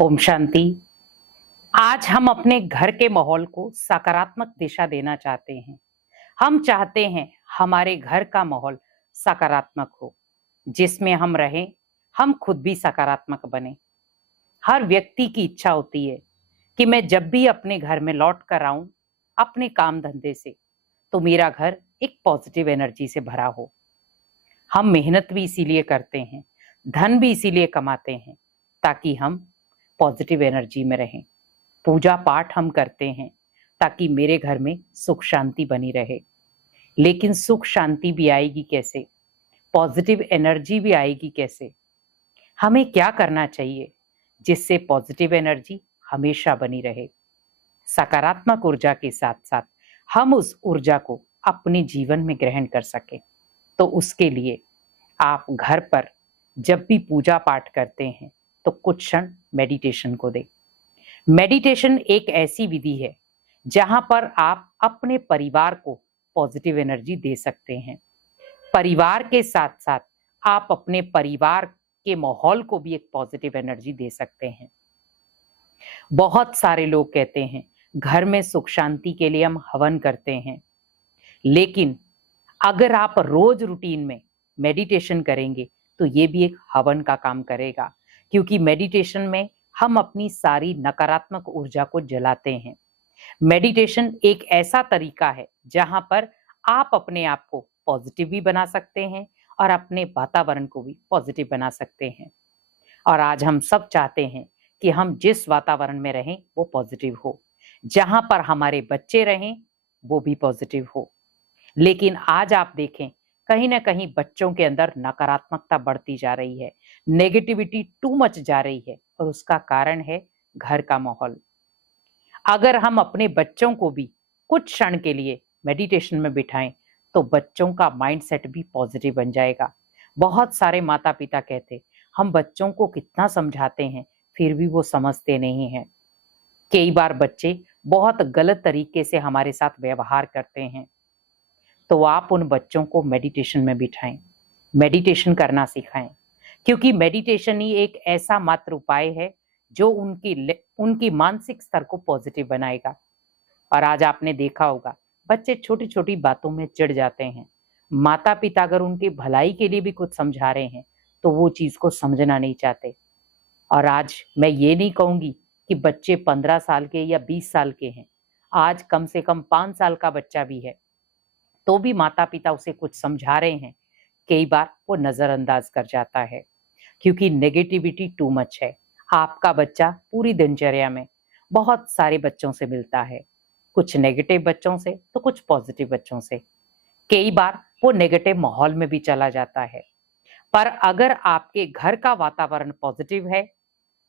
ओम शांति। आज हम अपने घर के माहौल को सकारात्मक दिशा देना चाहते हैं। हम चाहते हैं हमारे घर का माहौल सकारात्मक हो, जिसमें हम रहें, हम खुद भी सकारात्मक बने। हर व्यक्ति की इच्छा होती है कि मैं जब भी अपने घर में लौट कर आऊं अपने काम धंधे से, तो मेरा घर एक पॉजिटिव एनर्जी से भरा हो। हम मेहनत भी इसीलिए करते हैं, धन भी इसीलिए कमाते हैं, ताकि हम पॉजिटिव एनर्जी में रहें। पूजा पाठ हम करते हैं ताकि मेरे घर में सुख शांति बनी रहे। लेकिन सुख शांति भी आएगी कैसे? पॉजिटिव एनर्जी भी आएगी कैसे? हमें क्या करना चाहिए जिससे पॉजिटिव एनर्जी हमेशा बनी रहे? सकारात्मक ऊर्जा के साथ साथ हम उस ऊर्जा को अपने जीवन में ग्रहण कर सके, तो उसके लिए आप घर पर जब भी पूजा पाठ करते हैं तो कुछ क्षण मेडिटेशन को दें। मेडिटेशन एक ऐसी विधि है जहां पर आप अपने परिवार को पॉजिटिव एनर्जी दे सकते हैं। परिवार के साथ साथ आप अपने परिवार के माहौल को भी एक पॉजिटिव एनर्जी दे सकते हैं। बहुत सारे लोग कहते हैं घर में सुख शांति के लिए हम हवन करते हैं, लेकिन अगर आप रोज रूटीन में मेडिटेशन करेंगे तो ये भी एक हवन का काम करेगा, क्योंकि मेडिटेशन में हम अपनी सारी नकारात्मक ऊर्जा को जलाते हैं। मेडिटेशन एक ऐसा तरीका है जहां पर आप अपने आप को पॉजिटिव भी बना सकते हैं और अपने वातावरण को भी पॉजिटिव बना सकते हैं। और आज हम सब चाहते हैं कि हम जिस वातावरण में रहें वो पॉजिटिव हो, जहां पर हमारे बच्चे रहें वो भी पॉजिटिव हो। लेकिन आज आप देखें, कहीं ना कहीं बच्चों के अंदर नकारात्मकता बढ़ती जा रही है, नेगेटिविटी टू मच जा रही है, और उसका कारण है घर का माहौल। अगर हम अपने बच्चों को भी कुछ क्षण के लिए मेडिटेशन में बिठाएं तो बच्चों का माइंडसेट भी पॉजिटिव बन जाएगा। बहुत सारे माता पिता कहते, हम बच्चों को कितना समझाते हैं फिर भी वो समझते नहीं हैं। कई बार बच्चे बहुत गलत तरीके से हमारे साथ व्यवहार करते हैं, तो आप उन बच्चों को मेडिटेशन में बिठाएं, मेडिटेशन करना सिखाएं, क्योंकि मेडिटेशन ही एक ऐसा मात्र उपाय है जो उनकी मानसिक स्तर को पॉजिटिव बनाएगा। और आज आपने देखा होगा बच्चे छोटी छोटी बातों में चिढ़ जाते हैं। माता पिता अगर उनकी भलाई के लिए भी कुछ समझा रहे हैं तो वो चीज को समझना नहीं चाहते। और आज मैं ये नहीं कहूंगी कि बच्चे 15 साल के या 20 साल के हैं, आज कम से कम 5 साल का बच्चा भी है तो भी माता पिता उसे कुछ समझा रहे हैं, कई बार वो नजरअंदाज कर जाता है, क्योंकि नेगेटिविटी टू मच है। आपका बच्चा पूरी दिनचर्या में बहुत सारे बच्चों से मिलता है, कुछ नेगेटिव बच्चों से तो कुछ पॉजिटिव बच्चों से। कई बार वो नेगेटिव माहौल में भी चला जाता है। पर अगर आपके घर का वातावरण पॉजिटिव है,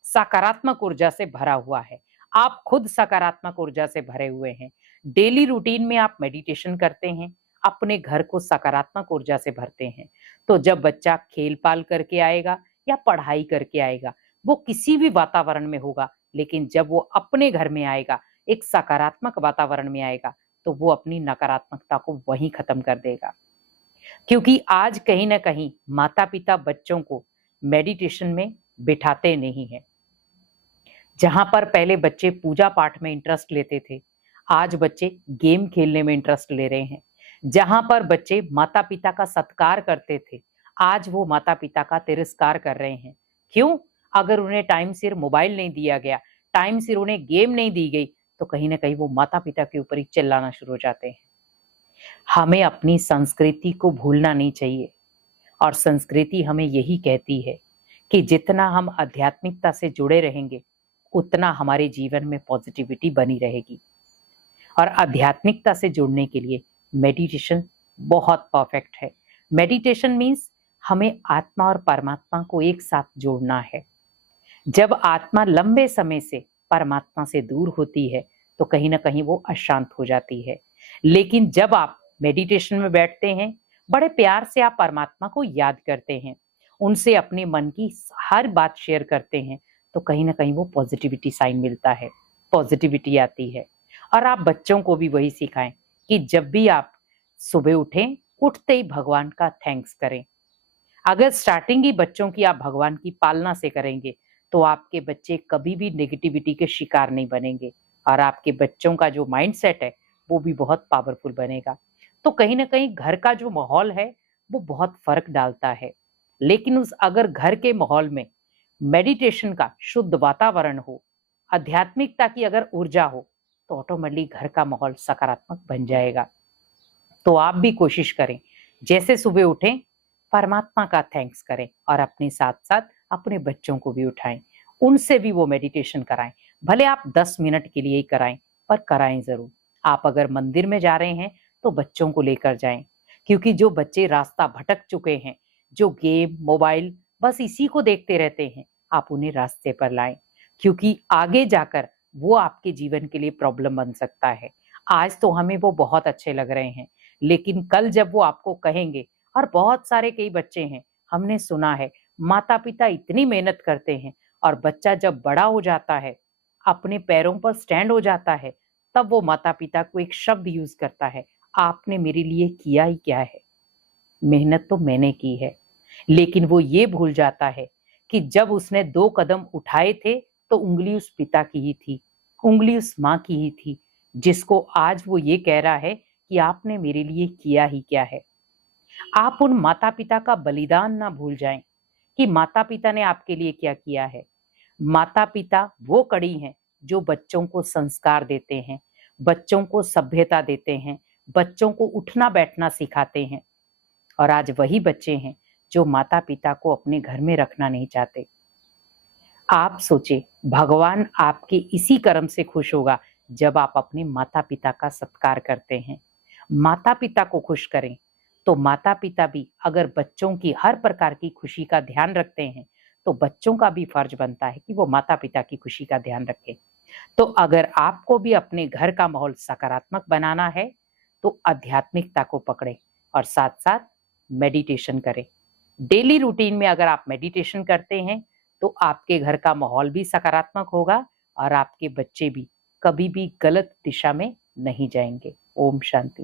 सकारात्मक ऊर्जा से भरा हुआ है, आप खुद सकारात्मक ऊर्जा से भरे हुए हैं, डेली रूटीन में आप मेडिटेशन करते हैं, अपने घर को सकारात्मक ऊर्जा से भरते हैं, तो जब बच्चा खेल पाल करके आएगा या पढ़ाई करके आएगा, वो किसी भी वातावरण में होगा, लेकिन जब वो अपने घर में आएगा, एक सकारात्मक वातावरण में आएगा, तो वो अपनी नकारात्मकता को वहीं खत्म कर देगा। क्योंकि आज कहीं ना कहीं माता पिता बच्चों को मेडिटेशन में बिठाते नहीं है। जहां पर पहले बच्चे पूजा पाठ में इंटरेस्ट लेते थे, आज बच्चे गेम खेलने में इंटरेस्ट ले रहे हैं। जहां पर बच्चे माता पिता का सत्कार करते थे, आज वो माता पिता का तिरस्कार कर रहे हैं। क्यों? अगर उन्हें टाइम सिर मोबाइल नहीं दिया गया, टाइम सिर उन्हें गेम नहीं दी गई, तो कहीं ना कहीं वो माता पिता के ऊपर ही चिल्लाना शुरू हो जाते हैं। हमें अपनी संस्कृति को भूलना नहीं चाहिए, और संस्कृति हमें यही कहती है कि जितना हम आध्यात्मिकता से जुड़े रहेंगे उतना हमारे जीवन में पॉजिटिविटी बनी रहेगी। और आध्यात्मिकता से जुड़ने के लिए मेडिटेशन बहुत परफेक्ट है। मेडिटेशन मीन्स हमें आत्मा और परमात्मा को एक साथ जोड़ना है। जब आत्मा लंबे समय से परमात्मा से दूर होती है तो कहीं ना कहीं वो अशांत हो जाती है। लेकिन जब आप मेडिटेशन में बैठते हैं, बड़े प्यार से आप परमात्मा को याद करते हैं, उनसे अपने मन की हर बात शेयर करते हैं, तो कहीं ना कहीं वो पॉजिटिविटी साइन मिलता है, पॉजिटिविटी आती है। और आप बच्चों को भी वही सिखाएं कि जब भी आप सुबह उठें, उठते ही भगवान का थैंक्स करें। अगर स्टार्टिंग ही बच्चों की आप भगवान की पालना से करेंगे तो आपके बच्चे कभी भी नेगेटिविटी के शिकार नहीं बनेंगे और आपके बच्चों का जो माइंडसेट है वो भी बहुत पावरफुल बनेगा। तो कहीं न कहीं घर का जो माहौल है वो बहुत फ़र्क डालता है। लेकिन उस अगर घर के माहौल में मेडिटेशन का शुद्ध वातावरण हो, आध्यात्मिकता की अगर ऊर्जा हो, तो ऑटोमेटिकली घर का माहौल सकारात्मक बन जाएगा। तो आप भी कोशिश करें, जैसे सुबह उठें, परमात्मा का थैंक्स करें और अपने साथ-साथ अपने बच्चों को भी उठाएँ। उनसे भी वो मेडिटेशन कराएँ। भले आप 10 मिनट के लिए ही कराएँ, पर कराएँ ज़रूर। आप अगर मंदिर में जा रहे हैं, तो बच्चों को लेकर जाएँ, क्योंकि जो बच्चे रास्ता भटक चुके हैं, जो गेम, मोबाइल बस इसी को देखते रहते हैं, आप उन्हें रास्ते पर लाएँ, क्योंकि आगे जाकर वो आपके जीवन के लिए प्रॉब्लम बन सकता है। आज तो हमें वो बहुत अच्छे लग रहे हैं, लेकिन कल जब वो आपको कहेंगे और बहुत सारे कई बच्चे हैं, हमने सुना है, माता-पिता इतनी मेहनत करते हैं और बच्चा जब बड़ा हो जाता है, अपने पैरों पर स्टैंड हो जाता है, तब वो माता-पिता को एक शब्द यूज़ करता है, आपने मेरे लिए किया ही क्या है? मेहनत तो मैंने की है। लेकिन वो ये भूल जाता है कि जब उसने 2 कदम उठाए थे, तो उँगली उस पिता की ही थी, उँगली उस माँ की ही थी, जिसको आज वो ये कह रहा है कि आपने मेरे लिए किया ही क्या है। आप उन माता-पिता का बलिदान ना भूल जाएँ कि माता-पिता ने आपके लिए क्या किया है। माता-पिता वो कड़ी हैं जो बच्चों को संस्कार देते हैं, बच्चों को सभ्यता देते हैं, बच्चों को उठना-बैठना सिखाते हैं और आज वही बच्चे हैं जो माता-पिता को अपने घर में रखना नहीं चाहते। आप सोचिए, भगवान आपके इसी कर्म से खुश होगा जब आप अपने माता-पिता का सत्कार करते हैं। माता-पिता को खुश करें, तो माता-पिता भी अगर बच्चों की हर प्रकार की खुशी का ध्यान रखते हैं, तो बच्चों का भी फर्ज बनता है कि वो माता-पिता की खुशी का ध्यान रखें। तो अगर आपको भी अपने घर का माहौल सकारात्मक बनाना है, तो आध्यात्मिकता को पकड़ें और साथ-साथ मेडिटेशन करें। डेली रूटीन में अगर आप मेडिटेशन करते हैं, तो आपके घर का माहौल भी सकारात्मक होगा और आपके बच्चे भी कभी भी गलत दिशा में नहीं जाएँगे। ओम शांति।